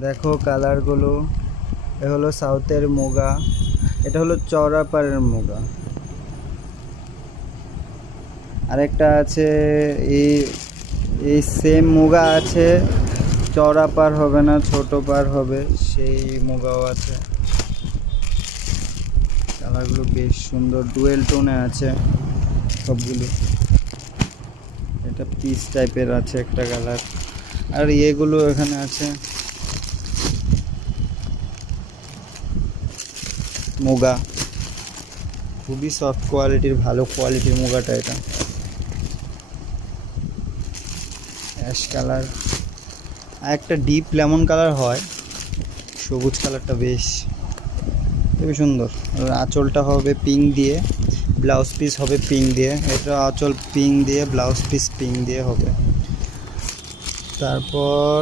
দেখো কালারগুলো। এ হলো সাউথের মুগা, এটা হলো চওড়া পাড়ের মুগা। আরেকটা আছে এই এই সেম মুগা আছে, চওড়া পাড় হবে না, ছোট পাড় হবে, সেই মুগাও আছে। কালারগুলো বেশ সুন্দর, ডুয়েল টোনে আছে সবগুলো। এটা পিস টাইপের আছে একটা কালার। আর এগুলো এখানে আছে মুগা, খুবই সফট কোয়ালিটির, ভালো কোয়ালিটির মুগাটা। এটা অ্যাশ কালার, আর একটা ডিপ লেমন কালার হয়, সবুজ কালারটা বেশ খুবই সুন্দর। আর আঁচলটা হবে পিঙ্ক দিয়ে, ব্লাউজ পিস হবে পিঙ্ক দিয়ে। এটা আঁচল পিঙ্ক দিয়ে, ব্লাউজ পিস পিঙ্ক দিয়ে হবে। তারপর